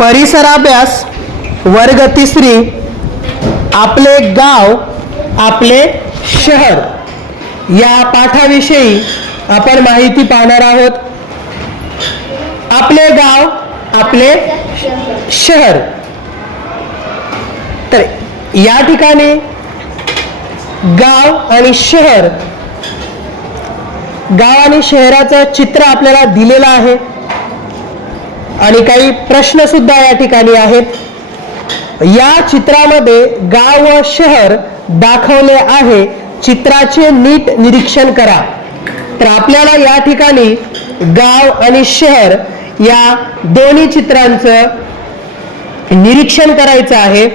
परिसराभ्यास वर्ग तिसरी आपले गाव आपले शहर. या पाठाविषयी आपण माहिती पाहणार आहोत. आपले गाव आपले शहर. तर या ठिकाणी गाव आणि शहर गाव आणि शहराचं चित्र आपल्याला दिलेलं आहे. आणि काही प्रश्न सुद्धा या ठिकाणी आहेत. या चित्रामध्ये गाव व शहर दाखवले आहे. चित्राचे नीट निरीक्षण करा. तर आपल्याला या ठिकाणी गाव आणि शहर या दोन्ही चित्रांचं निरीक्षण करायचं आहे.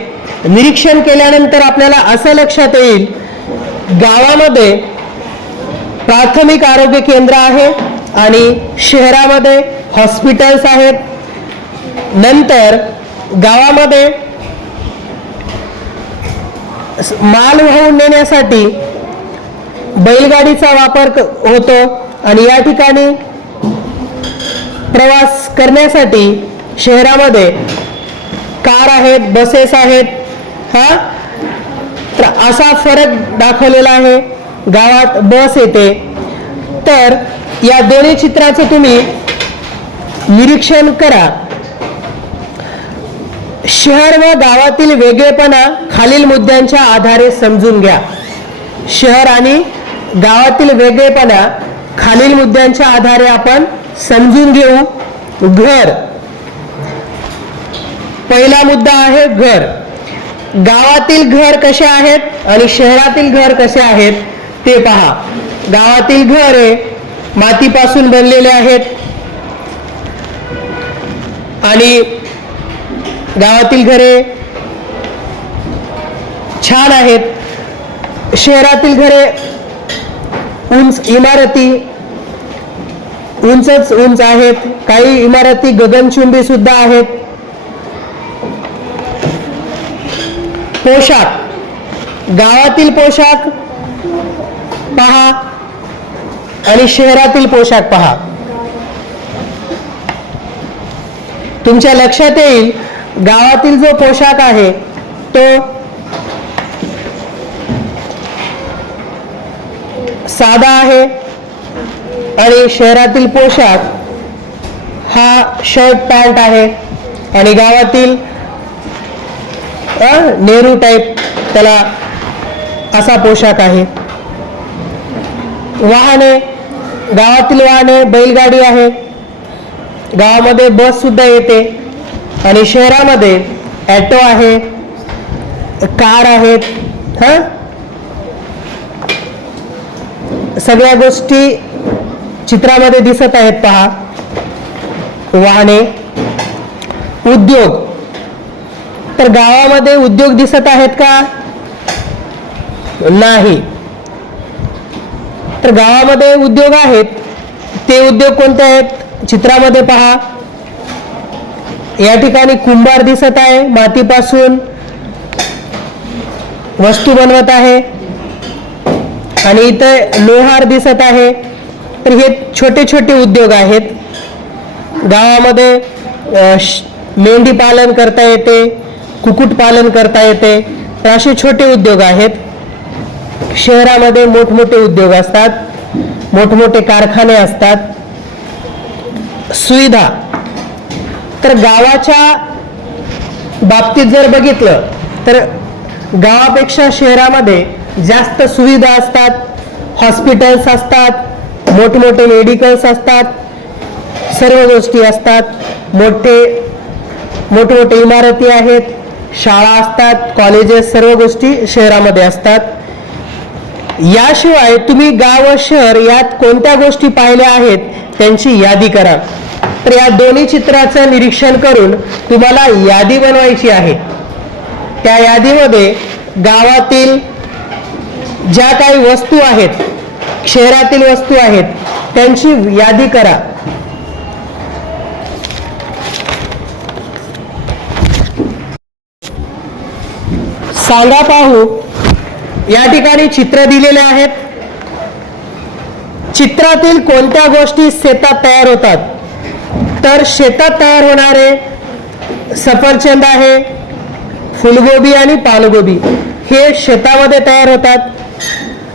निरीक्षण केल्यानंतर आपल्याला असं लक्षात येईल गावामध्ये प्राथमिक आरोग्य केंद्र आहे आणि शहरामध्ये हॉस्पिटल्स आहेत. नंतर गावामध्ये माल वाहून नेण्यासाठी बैलगाडीचा वापर होतो आणि या ठिकाणी प्रवास करण्यासाठी शहरामध्ये कार आहेत बसेस आहेत हा? तर असा फरक दाखवलेला आहे. गावात बस येते. तर या दोन्ही चित्राचं तुम्ही निरीक्षण करा. शहर व गावातील वेगळेपणा खालील मुद्द्यांच्या आधारे समजून घ्या. शहर आणि गावातील वेगळेपणा खालील मुद्द्यांच्या आधारे आपण समजून घेऊ. घर. पहिला मुद्दा आहे घर. गावातील घर कसे आहेत आणि शहरातील घर कसे आहेत ते पहा. गावातील घर हे मातीपासून बनलेले आहेत. आणि गावातील घरे छान आहेत. शहरातील घरे उंच इमारती उंचच उंच आहेत. काही इमारती गगनचुंबी सुद्धा आहेत. पोशाख. गावातील पोशाख पहा आणि शहरातील पोशाख पहा. तुमच्या लक्षात येईल गावातील जो पोशाख आहे तो साधा आहे आणि शहरातील पोशाख हा शर्ट पॅन्ट आहे आणि गावातील नेहरू टाईप त्याला असा पोशाख आहे. वाहने गावातील वाहने बैलगाडी आहे. गावामध्ये बस सुद्धा येते. आणि शहरामध्ये ॲटो आहे कार आहेत हा? सगळ्या गोष्टी चित्रामध्ये दिसत आहेत पहा. वाहने उद्योग. तर गावामध्ये उद्योग दिसत आहेत का? नाही. तर गावामध्ये उद्योग आहेत. ते उद्योग कोणते आहेत? चित्रामध्ये पहा. या ठिकाणी कुंभार दिसत आहे. मातीपासून वस्तू बनवत आहे. आणि इथं लोहार दिसत आहे. तर हे छोटे छोटे उद्योग आहेत. गावामध्ये मेंढी पालन करता येते कुक्कुटपालन करता येते. तर असे छोटे उद्योग आहेत. शहरामध्ये मोठमोठे उद्योग असतात. मोठमोठे कारखाने असतात. सुविधा तर गावाच्या बाबतीत जर बघितलं तर गावापेक्षा शहरामध्ये जास्त सुविधा असतात. हॉस्पिटल्स असतात मोठमोठे मेडिकल्स असतात सर्व गोष्टी असतात. मोठे मोठमोठे इमारती आहेत शाळा असतात कॉलेजेस सर्व गोष्टी शहरामध्ये असतात. याशिवाय तुम्ही गाव व शहर यात कोणत्या गोष्टी पाहिल्या आहेत त्यांची यादी करा. तर या दोन्ही चित्राचं निरीक्षण करून तुम्हाला यादी बनवायची आहे. त्या यादीमध्ये गावातील ज्या काही वस्तू आहेत शहरातील वस्तू आहेत त्यांची यादी करा. सांगा पाहू या ठिकाणी चित्र दिलेले आहेत. चित्रातील कोणत्या गोष्टी शेतात तयार होतात? तर शेतात तयार होणारे सफरचंद आहे फुलगोबी आणि पालगोबी. हे शेतामध्ये तयार होतात.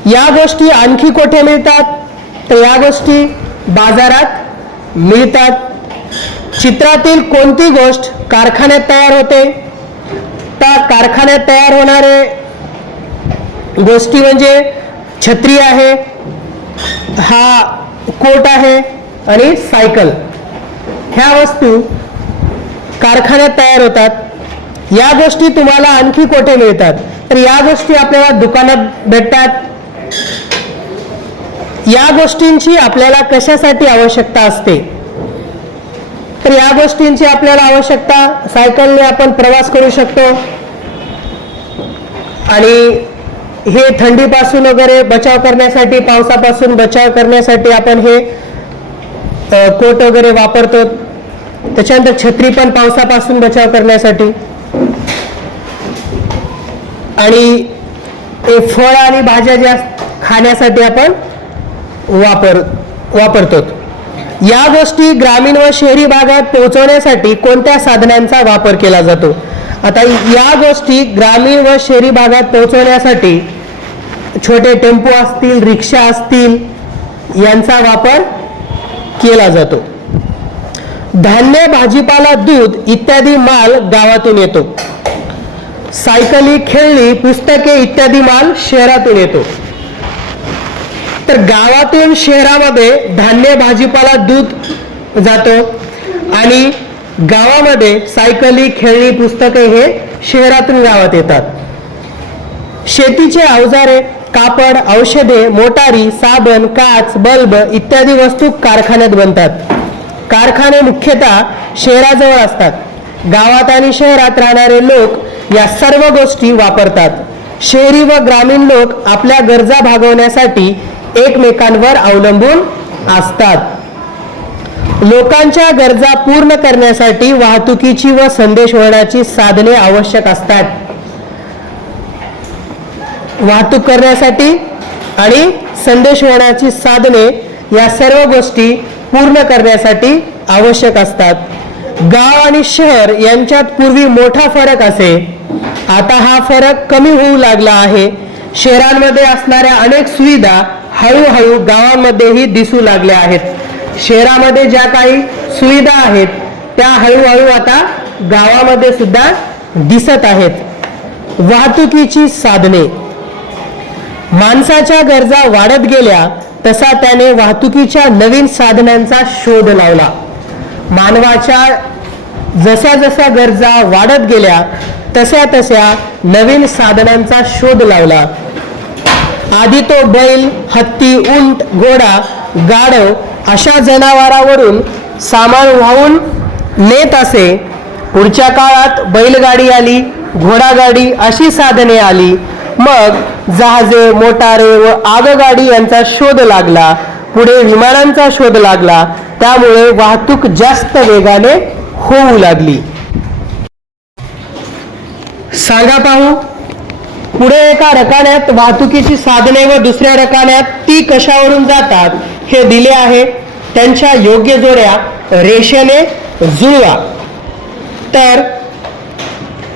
या गोष्टी आणखी कोठे मिळतात? तर या गोष्टी बाजारात मिळतात. चित्रातील कोणती गोष्ट कारखान्यात तयार होते? त्या कारखान्यात तयार होणारे गोष्टी म्हणजे छत्री आहे हा कोट आहे आणि सायकल. ह्या वस्तू कारखान्यात तयार होतात. या गोष्टी तुम्हाला आणखी कोठे मिळतात? तर या गोष्टी आपल्याला दुकानात भेटतात. या गोष्टींची आपल्याला कशासाठी आवश्यकता असते? तर या गोष्टींची आपल्याला आवश्यकता सायकलने आपण प्रवास करू शकतो. आणि हे थंडीपासून वगैरे बचाव करण्यासाठी पावसापासून बचाव करण्यासाठी आपण हे कोट वगैरे वापरतो. त्याच्यानंतर छत्री पण पावसापासून बचाव करण्यासाठी. आणि ते फळ आणि भाज्या ज्या खाण्यासाठी आपण वापर वापरतो. या गोष्टी ग्रामीण व शहरी भागात पोहोचवण्यासाठी कोणत्या साधनांचा वापर केला जातो? आता या गोष्टी ग्रामीण व शहरी भागात पोहोचवण्यासाठी छोटे टेम्पो असतील रिक्षा असतील यांचा वापर केला जातो. धान्य भाजीपाला दूध इत्यादी माल गावातून येतो. सायकली खेळणी पुस्तके इत्यादी माल शहरातून येतो. तर गावातून शहरामध्ये धान्य भाजीपाला दूध जातो आणि गावामध्ये सायकली खेळणी पुस्तके हे शहरातून गावात येतात. शेतीचे अवजारे कापड औषधे मोटारी साबण काच बल्ब इत्यादी वस्तू कारखान्यात बनतात. कारखाने मुख्यतः शहराजवळ असतात. गावात आणि शहरात राहणारे लोक या सर्व गोष्टी वापरतात. शहरी व ग्रामीण लोक आपल्या गरजा भागवण्यासाठी एकमेकांवर अवलंबून असतात. लोकांच्या गरजा पूर्ण करण्यासाठी वाहतुकीची व संदेश संदेशवहनाची साधने आवश्यक असतात. वाहतूक करण्यासाठी आणि संदेश होण्याची साधने या सर्व गोष्टी पूर्ण करण्यासाठी आवश्यक असतात. गाव आणि शहर यांच्यात पूर्वी मोठा फरक असे. आता हा फरक कमी होऊ लागला आहे. शहरांमध्ये असणाऱ्या अनेक सुविधा हळूहळू गावांमध्येही दिसू लागल्या आहेत. शहरामध्ये ज्या काही सुविधा आहेत त्या हळूहळू आता गावामध्ये सुद्धा दिसत आहेत. वाहतुकीची साधने. माणसाच्या गरजा वाढत गेल्या तसा त्याने वाहतुकीच्या नवीन साधनांचा शोध लावला. मानवाच्या जशा जशा गरजा वाढत गेल्या तशा तशा नवीन साधनांचा शोध लावला. आधी तो बैल हत्ती उंट घोडा गाढव अशा जनावरावरून सामान वाहून नेत असे. पुढच्या काळात बैलगाडी आली घोडागाडी अशी साधने आली. मग जहाजे मोटारे व आगगाडी यांचा शोध लागला. पुढे विमानांचा शोध लागला. त्यामुळे वाहतूक जास्त वेगाने होऊ लागली. सांगा पाहू. पुढे एका रकान्यात वाहतुकीची साधने व दुसऱ्या रकान्यात ती कशावरून जातात हे दिले आहे त्यांच्या योग्य जोड्या रेषेने जुळवा. तर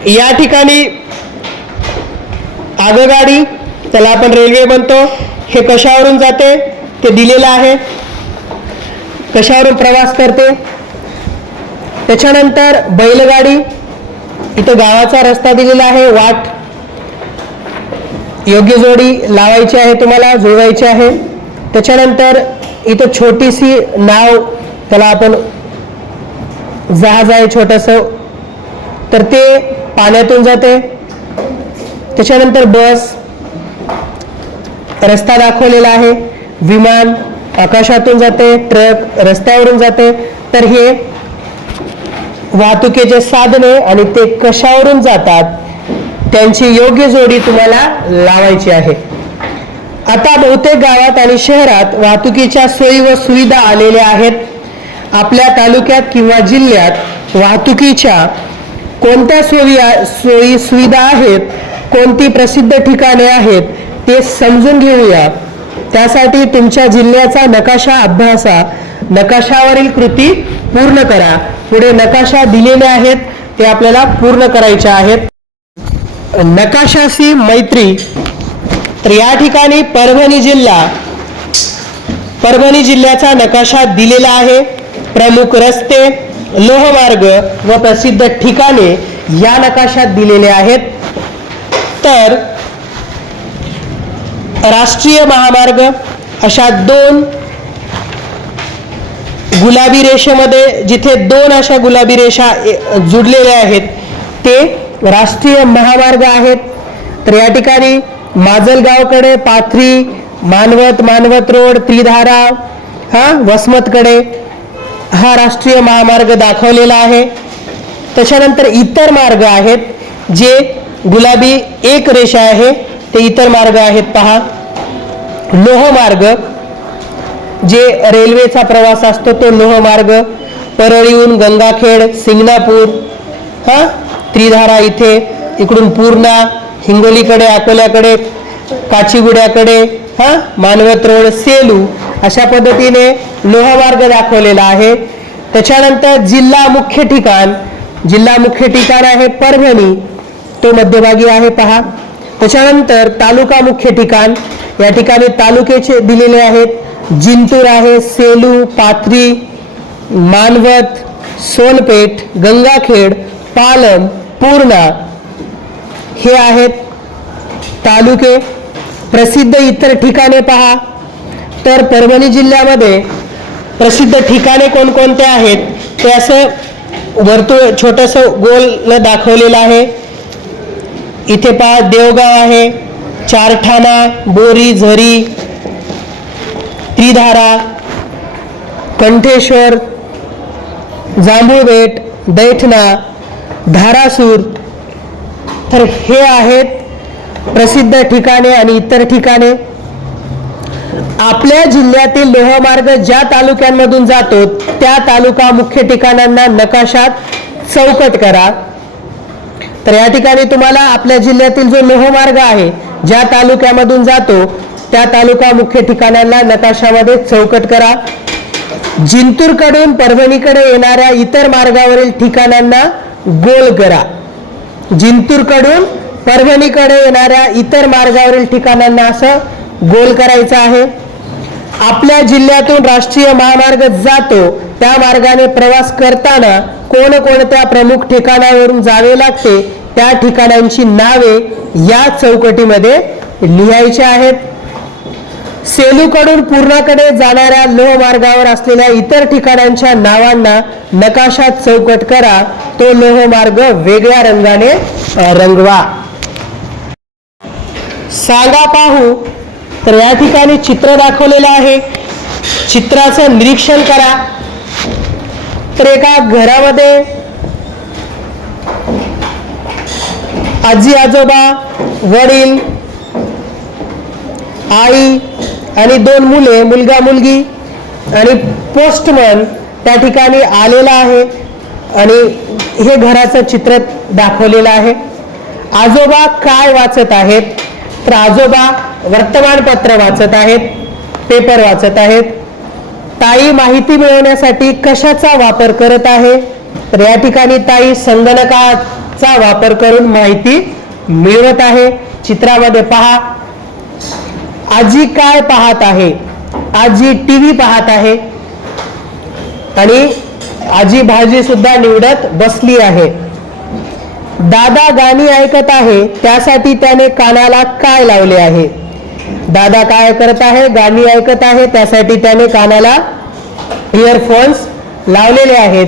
या ठिकाणी आगगाडी त्याला आपण रेल्वे म्हणतो. हे कशावरून जाते? ते दिलेलं आहे. कशावरून प्रवास करते? त्याच्यानंतर बैलगाडी इथं गावाचा रस्ता दिलेला आहे वाट. योग्य जोडी लावायची आहे तुम्हाला जुळवायची आहे. त्याच्यानंतर इथं छोटीशी नाव त्याला आपण जहाज आहे छोटंसं. तर ते पाण्यातून जाते. त्याच्यानंतर बस रस्ता दाखवलेला आहे. विमान आकाशातून जाते ट्रक रस्त्यावरून जाते. तर हे वाहतुकीचे साधने आणि ते कशावरून जातात त्यांची योग्य जोडी तुम्हाला लावायची आहे. आता बहुतेक गावात आणि शहरात वाहतुकीच्या सोयी व सुविधा आलेल्या आहेत. आपल्या तालुक्यात किंवा जिल्ह्यात वाहतुकीच्या कोणत्या सोयी सोयी सुविधा आहेत कोणती प्रसिद्ध ठिकाणे आहेत ते समजून घेऊया. त्यासाठी तुमच्या जिल्ह्याचा नकाशा अभ्यासा नकाशावरील कृती पूर्ण करा. पुढे नकाशा दिलेले आहेत ते आपल्याला पूर्ण करायचे आहेत. नकाशाशी मैत्री. तर या ठिकाणी परभणी जिल्हा परभणी जिल्ह्याचा नकाशा दिलेला आहे. प्रमुख रस्ते लोहमार्ग व प्रसिद्ध ठिकाणे या नकाशात दिलेले आहेत. तर राष्ट्रीय महामार्ग अशा दोन गुलाबी रेषेमध्ये जिथे दोन अशा गुलाबी रेषा जुडलेल्या आहेत ते राष्ट्रीय महामार्ग आहेत. तर या ठिकाणी माजलगावकडे पाथरी मानवत मानवत रोड त्रिधारा हा वसमतकडे हा राष्ट्रीय महामार्ग दाखवलेला आहे. त्याच्यानंतर इतर मार्ग आहेत जे गुलाबी एक रेषा आहे ते इतर मार्ग आहेत पहा. लोहमार्ग जे रेल्वेचा प्रवास असतो तो लोहमार्ग परळीहून गंगाखेड सिंगणापूर हा त्रिधारा इथे इकडून पूर्णा हिंगोलीकडे अकोल्याकडे काचीगुड्याकडे हा मानवत रोड सेलू अशा पद्धतीने लोहमार्ग दाखवलेला आहे. त्याच्यानंतर जिल्हा मुख्य ठिकाण जिल्हा मुख्य ठिकाण आहे परभणी. तो मध्यभागी आहे पहा. त्याच्यानंतर तालुका मुख्य ठिकाण. या ठिकाणी तालुक्याचे दिलेले आहेत. जिंतूर आहे सेलू पाथरी मानवत सोनपेठ गंगाखेड पालम पूर्णा. हे आहेत तालुके. प्रसिद्ध इतर ठिकाणे पहा. तर परभणी जिल्ह्यामध्ये प्रसिद्ध ठिकाणे कोणकोणते आहेत? ते असं वर्तुळ छोटंसं गोल दाखवलेलं आहे. इथे पहा देवगाव आहे चारठाणा बोरी झरी त्रिधारा कंठेश्वर जांभूळबेट दैठणा धारासूर. तर हे आहेत प्रसिद्ध ठिकाणे आणि इतर ठिकाणे. आपल्या जिल्ह्यातील लोहमार्ग ज्या तालुक्यांमधून जातो त्या तालुका मुख्य ठिकाणांना नकाशात चौकट करा. तर या ठिकाणी तुम्हाला आपल्या जिल्ह्यातील जो लोहमार्ग आहे ज्या तालुक्यामधून जातो त्या तालुका मुख्य ठिकाणांना नकाशामध्ये चौकट करा. जिंतूरकडून परभणीकडे येणाऱ्या इतर मार्गावरील ठिकाणांना गोल करा. जिंतूरकडून परभणीकडे येणाऱ्या इतर मार्गावरील ठिकाणांना असं गोल करायचं आहे. आपल्या जिल्ह्यातून राष्ट्रीय महामार्ग जातो त्या मार्गाने प्रवास करताना कोणकोणत्या प्रमुख ठिकाणावरून जावे लागते त्या ठिकाणांची नावे या चौकटीमध्ये लिहायची आहेत. सेलूकडून पूर्णाकडे जाणाऱ्या लोहमार्गावर असलेल्या इतर ठिकाणांच्या नावांना नकाशात चौकट करा तो लोहमार्ग वेगळ्या रंगाने रंगवा. सांगा पाहू तर या ठिकाणी चित्र दाखवलेलं आहे. चित्राचं निरीक्षण करा. तर एका घरामध्ये आजी आजोबा वडील आई आणि दोन मुले मुलगा मुलगी आणि पोस्टमन त्या ठिकाणी आलेला आहे आणि हे घराचं चित्र दाखवलेलं आहे. आजोबा काय वाचत आहेत? तर आजोबा वर्तमानपत्र वाचत आहेत पेपर वाचत आहेत. ताई माहिती मिळवण्यासाठी कशाचा वापर करत आहे? तर या ठिकाणी ताई संगणकाचा वापर करून माहिती मिळवत आहे. चित्रामध्ये पहा. आजी काय पाहत आहे? आजी टीव्ही पाहत आहे. आणि आजी भाजी सुद्धा निवडत बसली आहे. दादा गाणी ऐकत आहे त्यासाठी त्याने कानाला काय लावले आहे? दादा काय करत आहे गाणी ऐकत आहे त्यासाठी त्याने कानाला इयरफोन्स लावलेले आहेत.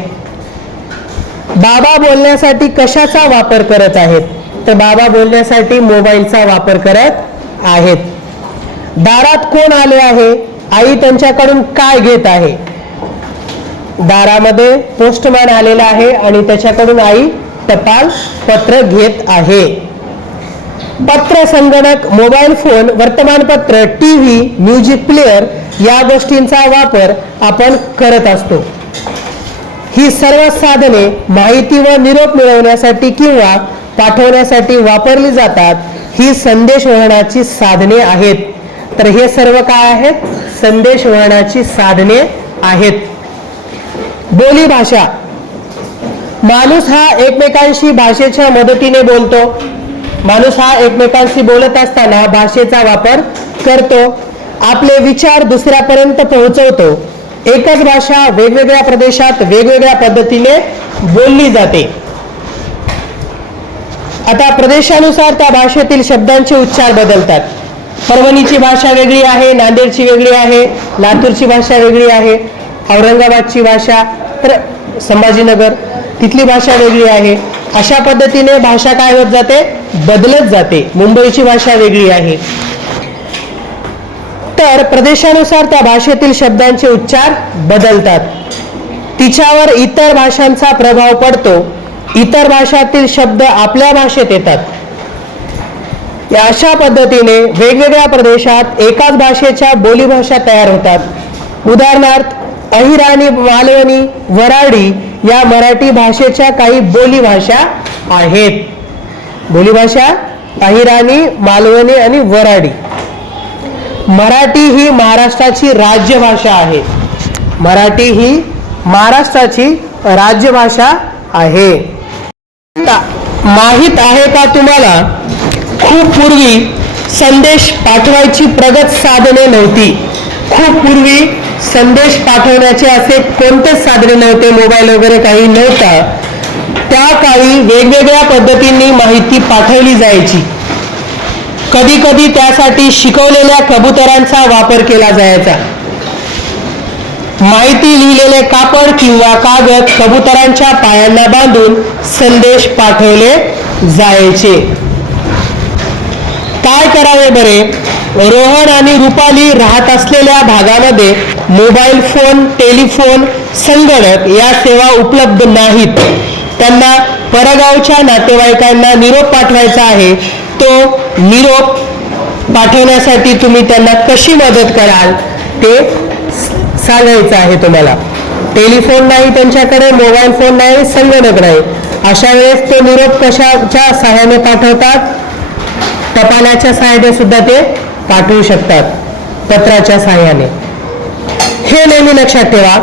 बाबा बोलण्यासाठी कशाचा वापर करत आहेत? तर बाबा बोलण्यासाठी मोबाईलचा वापर करत आहेत. दारात कोण आले आहे? आई त्यांच्याकडून काय घेत आहे? दारामध्ये पोस्टमॅन आलेला आहे आणि त्याच्याकडून आई टपाल पत्र घेत आहे. पत्र संगणक मोबाईल फोन वर्तमानपत्र टीव्ही म्युझिक प्लेअर या गोष्टींचा वापर आपण करत असतो. ही सर्व साधने माहिती व निरोप मिळवण्यासाठी किंवा पाठवण्यासाठी वापरली जातात ही संदेश वहनाची साधने आहेत. तर हे सर्व काय आहेत? संदेश वहनाची साधने आहेत. बोली भाषा. माणूस हा एकमेकांशी भाषेच्या मदतीने बोलतो. माणूस हा एकमेकांशी बोलत असताना भाषेचा वापर करतो. आपले विचार दुसऱ्यापर्यंत पोहोचवतो. एकच भाषा वेगवेगळ्या प्रदेशात वेगवेगळ्या पद्धतीने बोलली जाते. आता प्रदेशानुसार त्या भाषेतील शब्दांचे उच्चार बदलतात. परभणीची भाषा वेगळी आहे नांदेडची वेगळी आहे लातूरची भाषा वेगळी आहे औरंगाबादची भाषा तर संभाजीनगर तिथली भाषा वेगळी आहे. अशा पद्धतीने भाषा काय होत जाते? बदलत जाते. मुंबईची भाषा वेगळी आहे. तर प्रदेशानुसार त्या भाषेतील शब्दांचे उच्चार बदलतात. तिच्यावर इतर भाषांचा प्रभाव पडतो. इतर भाषातील शब्द आपल्या भाषेत येतात. या अशा पद्धतीने वेगवेगळ्या प्रदेशात एकाच भाषेच्या बोलीभाषा तयार होतात. उदाहरणार्थ अहिराणी मालवणी वराडी या मराठी भाषेच्या काही बोलीभाषा आहेत. बोलीभाषा अहिराणी मालवणी आणि वराडी. मराठी ही महाराष्ट्राची राज्यभाषा आहे. मराठी ही महाराष्ट्राची राज्यभाषा आहे. माहीत माहीत आहे का तुम्हाला? खूप पूर्वी संदेश पाठवायची प्रगत साधने नव्हती. खूप पूर्वी संदेश पाठवण्याचे असे कोणतेच साधने नव्हते मोबाईल वगैरे काही नव्हता. त्या काळी वेगवेगळ्या पद्धतींनी माहिती पाठवली जायची. कधी कधी त्यासाठी शिकवलेल्या कबुतरांचा वापर केला जायचा. माहिती लिहिलेले कापड किंवा कागद कबुतरांच्या पायांना बांधून संदेश पाठवले जायचे. काय करावे बरे? रोहन आणि रुपाली राहत असलेल्या भागामध्ये मोबाईल फोन टेलिफोन संगणक या सेवा उपलब्ध नाहीत. त्यांना परगावच्या नातेवाईकांना निरोप पाठवायचा आहे. तो निरोप पाठवण्यासाठी तुम्ही त्यांना कशी मदत कराल ते सांगायचं आहे तुम्हाला. टेलिफोन नाही त्यांच्याकडे मोबाईल फोन नाही संगणक नाही. अशा वेळेस ते निरोप कशाच्या सहाय्याने पाठवतात? टपालाच्या सहाय्याने सुद्धा ते पाठवू शकतात पत्राच्या सहाय्याने हे नेहमी लक्षात ठेवा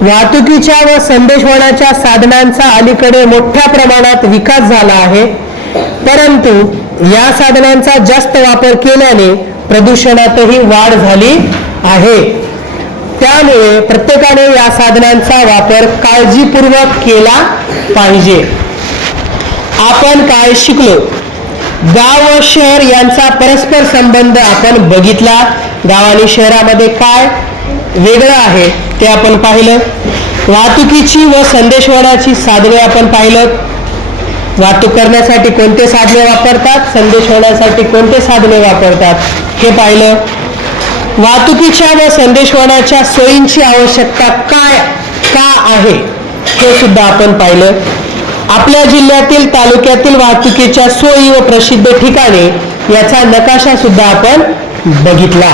वाहतुकीच्या व संदेशवहनाच्या साधनांचा अलीकडे मोठ्या प्रमाणात विकास झाला आहे परंतु या साधनांचा जास्त वापर केल्याने प्रदूषणातही वाढ झाली आहे. त्यामुळे प्रत्येकाने या साधनांचा वापर काळजीपूर्वक केला पाहिजे. आपण काय शिकलो? गाव व शहर यांचा परस्पर संबंध आपण बघितला. गाव आणि शहरामध्ये काय वेगळं आहे ते आपण पाहिलं. वाहतुकीची व संदेशवहनाची साधने आपण पाहिलं. वाहतूक करण्यासाठी कोणते साधने वापरतात? संदेश होण्यासाठी कोणते साधने वापरतात? हे पाहिलं. वाहतुकीच्या व संदेशवहनाच्या सोयींची आवश्यकता काय का आहे? हे सुद्धा आपण पाहिलं. आपल्या जिल्ह्यातील तालुक्यातील वाहतुकीच्या सोयी व प्रसिद्ध ठिकाणे याचा नकाशा सुद्धा आपण बघितला.